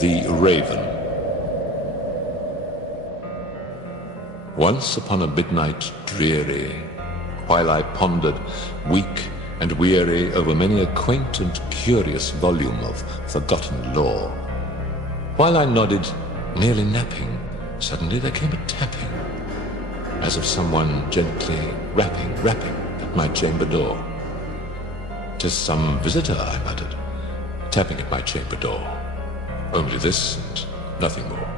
The Raven. Once upon a midnight dreary, while I pondered, weak and weary, over many a quaint and curious volume of forgotten lore, while I nodded, nearly napping, suddenly there came a tapping, as of someone gently rapping at my chamber door. "'Tis some visitor," I muttered, tapping at my chamber door. Only this and nothing more.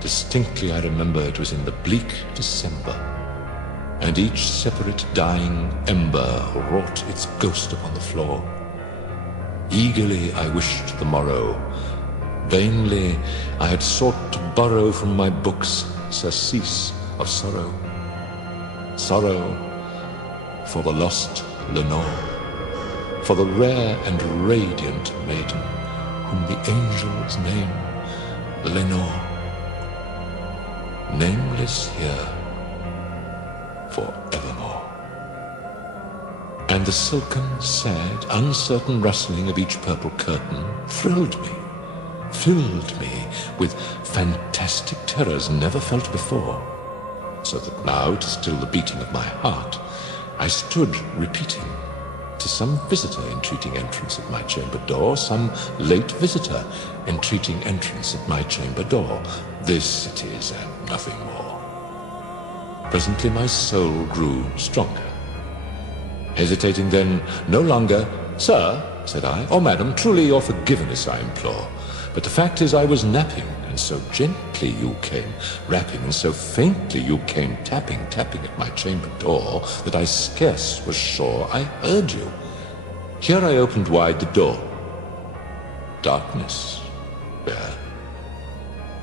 Distinctly I remember it was in the bleak December, and each separate dying ember wrought its ghost upon the floor. Eagerly I wished the morrow. Vainly I had sought to borrow from my books surcease of sorrow. Sorrow for the lost Lenore, for the rare and radiant maiden whom the angels name Lenore, nameless here forevermore. And the silken, sad, uncertain rustling of each purple curtain thrilled me, filled me with fantastic terrors never felt before, so that now, to still the beating of my heart, I stood repeating, "'Tis some visitor entreating entrance at my chamber door, some late visitor entreating entrance at my chamber door. This it is, and nothing more." Presently my soul grew stronger. Hesitating then no longer, "Sir," said I, "or madam, truly your forgiveness I implore. But the fact is I was napping, and so gently you came rapping, and so faintly you came tapping at my chamber door, that I scarce was sure I heard you. Here I opened wide the door. Darkness there,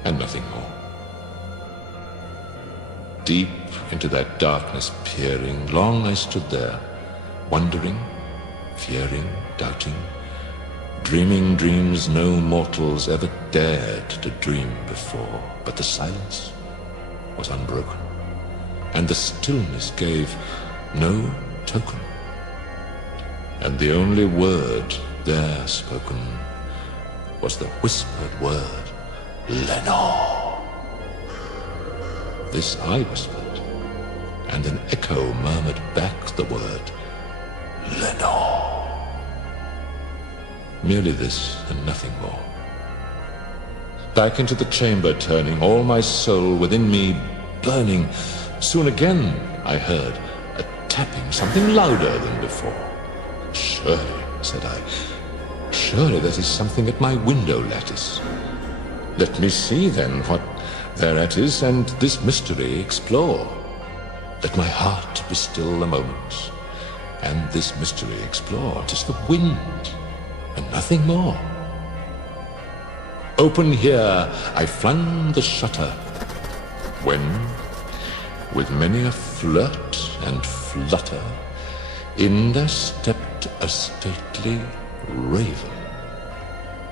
and nothing more. Deep into that darkness peering, long I stood there, wondering, fearing, doubting, dreaming dreams no mortals ever dared to dream before. But the silence was unbroken, and the stillness gave no token. And the only word there spoken was the whispered word, "Lenore." This I whispered, and an echo murmured back the word, "Lenore." Merely this and nothing more. Back into the chamber turning, all my soul within me burning, soon again I heard a tapping, something louder than before. "Surely," said I, "surely that is something at my window lattice. Let me see then what thereat is, and this mystery explore. Let my heart be still a moment, and this mystery explore. 'Tis the wind, and nothing more." Open here I flung the shutter, when, with many a flirt and flutter, in there stepped a stately raven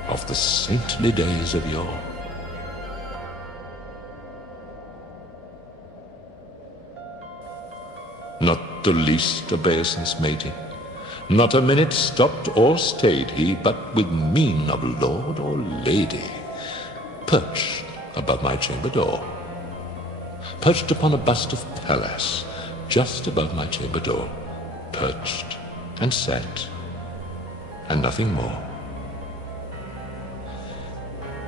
of the saintly days of yore. Not the least obeisance made he, not a minute stopped or stayed he, but with mien of lord or lady, perched above my chamber door, perched upon a bust of Pallas, just above my chamber door, perched and sat, and nothing more.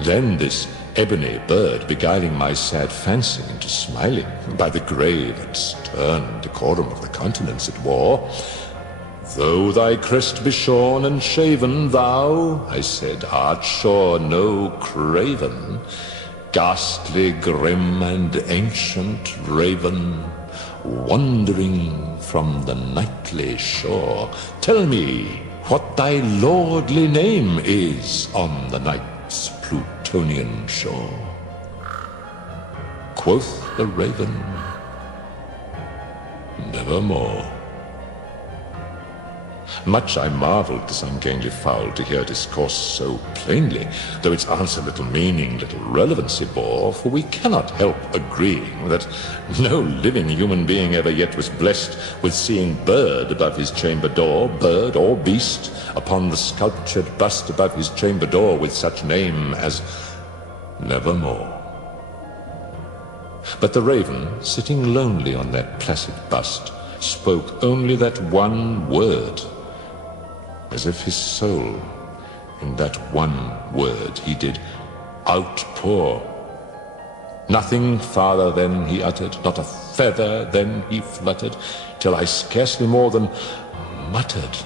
Then this ebony bird, beguiling my sad fancy into smiling, by the grave and stern decorum of the countenance it wore, "Though thy crest be shorn and shaven, thou," I said, "art sure no craven, ghastly, grim, and ancient raven, wandering from the nightly shore. Tell me what thy lordly name is on the night's Plutonian shore." Quoth the raven, "Nevermore." Much I marvelled this ungainly fowl to hear discourse so plainly, though its answer little meaning, little relevancy bore, for we cannot help agreeing that no living human being ever yet was blessed with seeing bird above his chamber door, bird or beast, upon the sculptured bust above his chamber door with such name as Nevermore. But the raven, sitting lonely on that placid bust, spoke only that one word, as if his soul, in that one word, he did outpour. Nothing farther than he uttered, not a feather then he fluttered, till I scarcely more than muttered,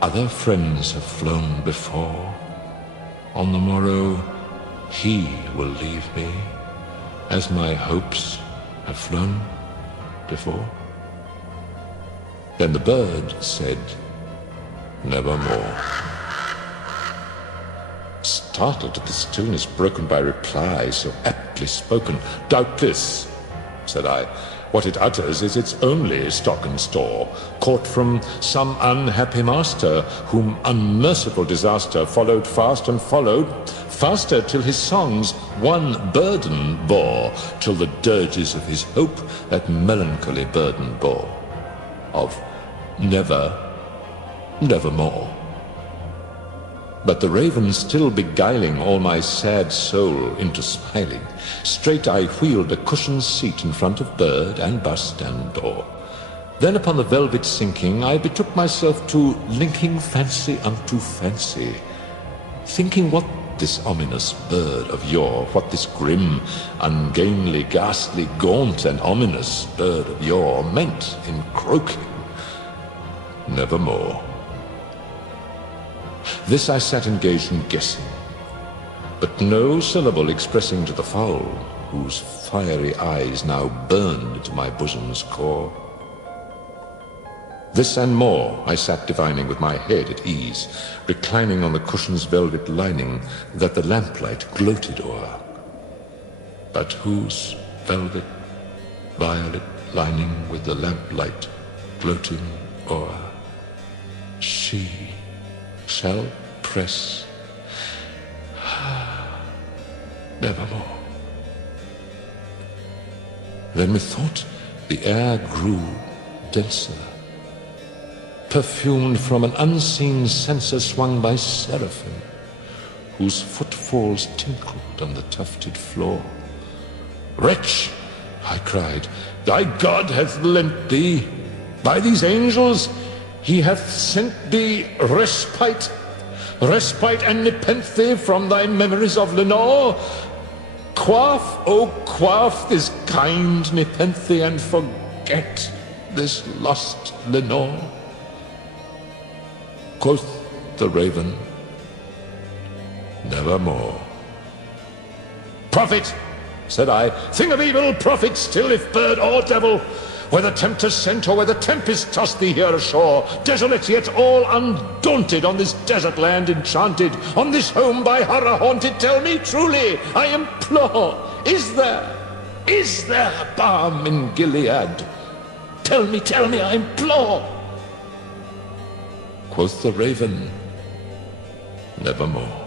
other friends have flown before. On the morrow he will leave me, as my hopes have flown before. Then the bird said, Nevermore. Startled at the stillness broken by reply so aptly spoken, doubtless, said I, what it utters is its only stock and store, caught from some unhappy master, whom unmerciful disaster followed fast and followed faster, till his songs one burden bore, till the dirges of his hope that melancholy burden bore, of nevermore. But the raven still beguiling all my sad soul into smiling, straight I wheeled a cushioned seat in front of bird and bust and door. Then upon the velvet sinking, I betook myself to linking fancy unto fancy, thinking what this ominous bird of yore, what this grim, ungainly, ghastly, gaunt, and ominous bird of yore meant in croaking Nevermore. This I sat engaged in guessing, but no syllable expressing to the fowl, whose fiery eyes now burned into my bosom's core. This and more I sat divining with my head at ease, reclining on the cushion's velvet lining that the lamplight gloated o'er, but whose velvet violet lining with the lamplight gloating o'er she shall press nevermore. Then methought the air grew denser, perfumed from an unseen censer swung by seraphim, whose footfalls tinkled on the tufted floor. Wretch, I cried, thy God hath lent thee, by these angels he hath sent thee respite and nepenthe from thy memories of Lenore. Quaff, oh quaff this kind nepenthe, and forget this lost Lenore. Quoth the raven, Nevermore. Prophet, said I, thing of evil, prophet still, if bird or devil, whether tempter sent or whether tempest tossed thee here ashore, desolate yet all undaunted, on this desert land enchanted, on this home by horror haunted, tell me truly, I implore, is there balm in Gilead? Tell me, I implore. Quoth the raven, Nevermore.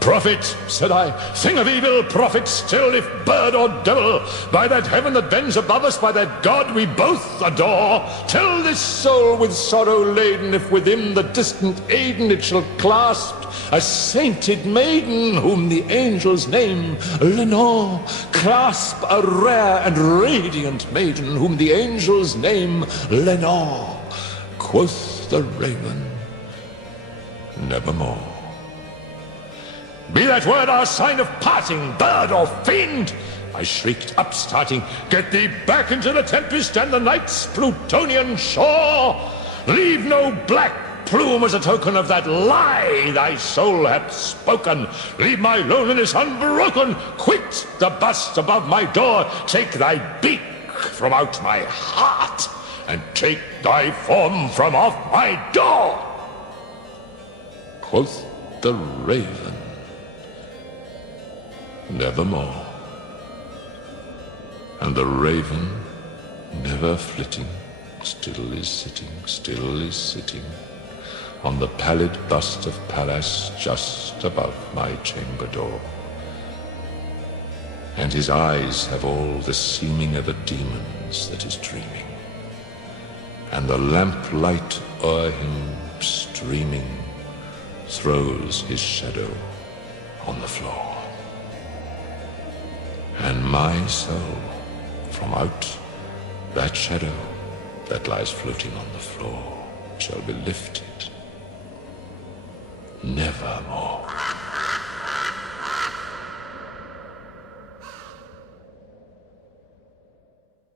Prophet, said I, thing of evil, prophet still, if bird or devil, by that heaven that bends above us, by that God we both adore, tell this soul with sorrow laden, if with him the distant Aiden it shall clasp, a sainted maiden, whom the angels name Lenore, clasp a rare and radiant maiden, whom the angels name Lenore. Quoth the raven, Nevermore. Be that word our sign of parting, bird or fiend, I shrieked, upstarting, get thee back into the tempest and the night's Plutonian shore. Leave no black plume as a token of that lie thy soul hath spoken. Leave my loneliness unbroken. Quit the bust above my door. Take thy beak from out my heart, and take thy form from off my door. Quoth the raven, Nevermore. And the raven, never flitting, still is sitting, on the pallid bust of Pallas just above my chamber door. And his eyes have all the seeming of a demon's that is dreaming, and the lamplight o'er him streaming throws his shadow on the floor. And my soul, from out that shadow that lies floating on the floor, shall be lifted nevermore.